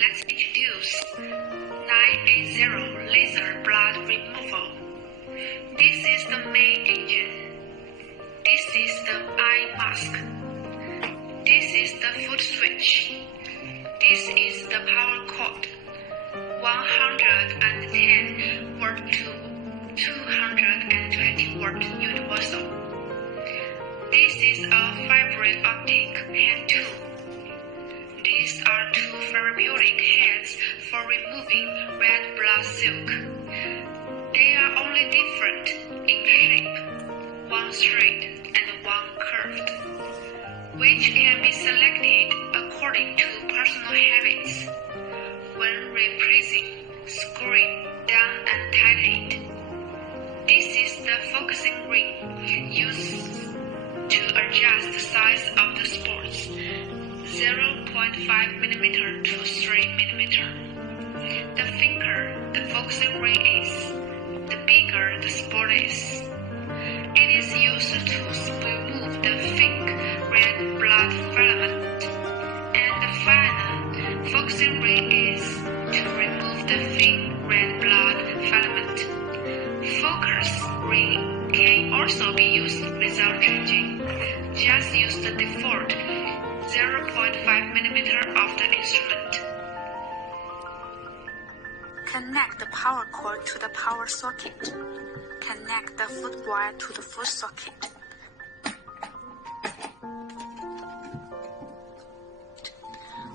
Let's introduce 980 laser blood removal. This is the main engine. This is the eye mask. This is the foot switch. This is the power cord. 110 watt to 220 watt universal. This is a fiber optic hand tool. These are two therapeutic hands for removing red blood silk. They are only different in shape, one straight and one curved, which can be selected according to personal habits. When repressing, screwing down and tighten it. This is the focusing ring used to adjust the size of the spots, 0.5 mm to 3 mm. The thicker the focusing ring is, the bigger the spot is. It is used to remove the thick red blood filament, and the finer focusing ring is to remove the thin red blood filament. Focus ring can also be used without changing. Just use the default 0.5 mm of the instrument. Connect the power cord to the power socket. Connect the foot wire to the foot socket.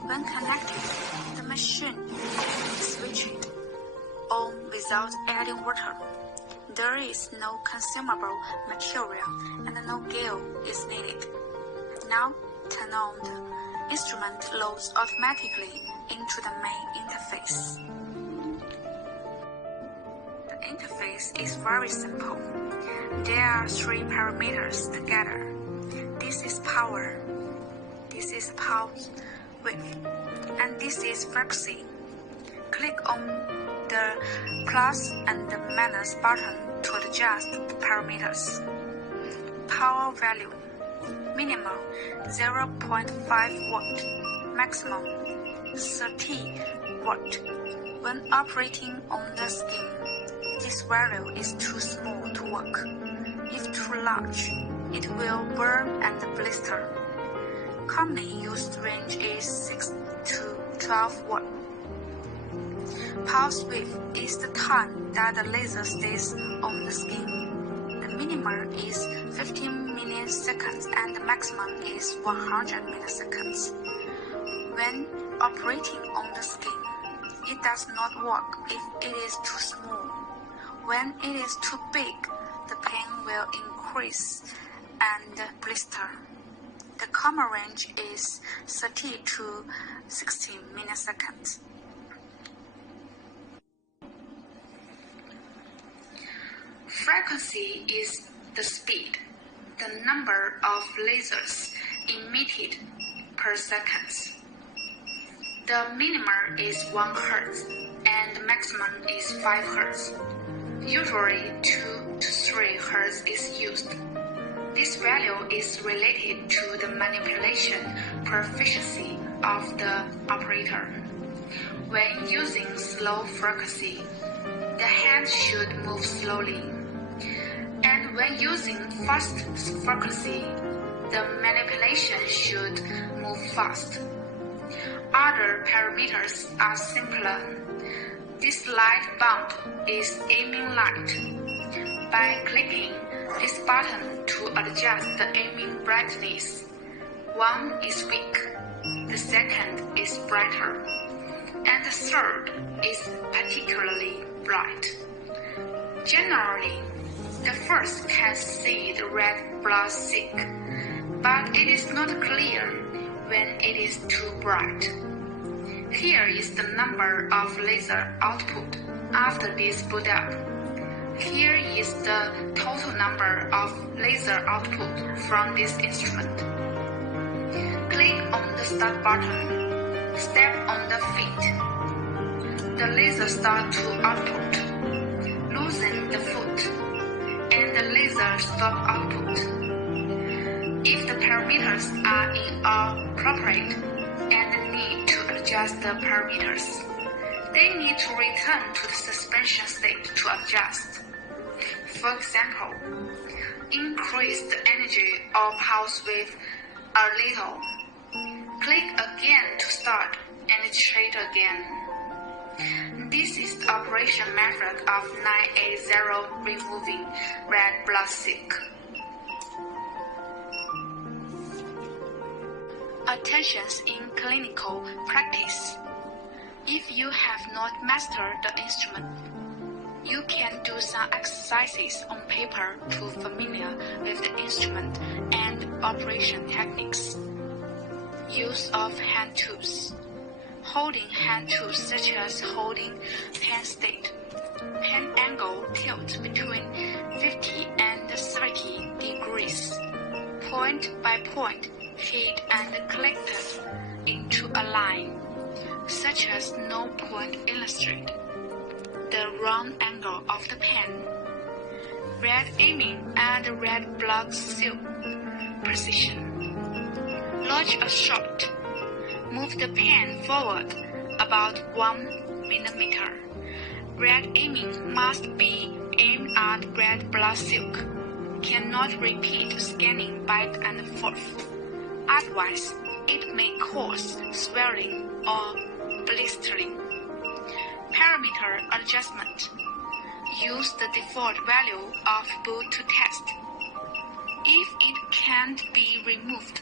When connected, the machine is switched on without adding water. There is no consumable material and no gear is needed. Now, turn on. The instrument loads automatically into the main interface. The interface is very simple. There are 3 parameters together. This is power. This is pulse width. And this is frequency. Click on the plus and the minus button to adjust the parameters. Power value: minimum 0.5 watt, maximum 30 watt. When operating on the skin, this value is too small to work. If too large, it will burn and blister. Commonly used range is 6 to 12 watt. Pulse width is the time that the laser stays on the skin. The minimum is 15 milliseconds and the maximum is 100 milliseconds. When operating on the skin, it does not work if it is too small. When it is too big, the pain will increase and blister. The common range is 30 to 60 milliseconds. Frequency is the speed, the number of lasers emitted per second. The minimum is 1 Hz and the maximum is 5 Hz. Usually 2 to 3 Hz is used. This value is related to the manipulation proficiency of the operator. When using slow frequency, the hand should move slowly. And when using fast frequency, the manipulation should move fast. Other parameters are simpler. This light bulb is aiming light. By clicking this button to adjust the aiming brightness, one is weak, the second is brighter, and the third is particularly bright. Generally, the first can see the red blood silk, but it is not clear when it is too bright. Here is the number of laser output after this boot up. Here is the total number of laser output from this instrument. Click on the start button. Step on the feet. The laser starts to output. Loosen the foot, and the laser stop output. If the parameters are inappropriate and need to adjust the parameters, they need to return to the suspension state to adjust. For example, increase the energy or pulse width a little. Click again to start and titrate again. This is the operation method of 980 removing red blood silk. Attentions in clinical practice. If you have not mastered the instrument, you can do some exercises on paper to familiar with the instrument and operation techniques. Use of hand tools. Holding hand tools such as holding pen state. Pen angle tilt between 50 and 70 degrees. Point by point, hit and collected into a line, such as no point illustrate. The round angle of the pen. Red aiming and red blood silk precision. Lodge a shot. Move the pen forward about 1 millimeter. Red aiming must be aimed at red blood silk. Cannot repeat scanning back and forth. Otherwise, it may cause swelling or blistering. Parameter adjustment. Use the default value of boot to test. If it can't be removed,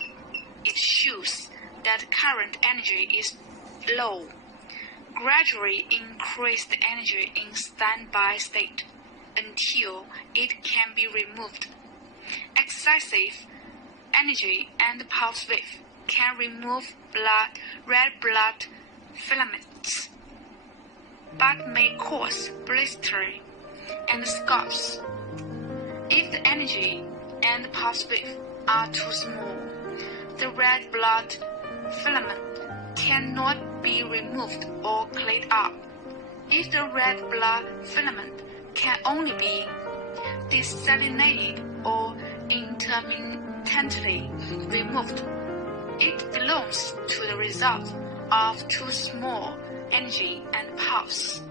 it shows that current energy is low. Gradually increase the energy in standby state until it can be removed. Excessive energy and pulse width can remove red blood filaments, but may cause blistering and scabs. If the energy and pulse width are too small, the red blood filament cannot be removed or cleaned up. If the red blood filament can only be desalinated or intermittently removed, it belongs to the result of too small energy and pulse.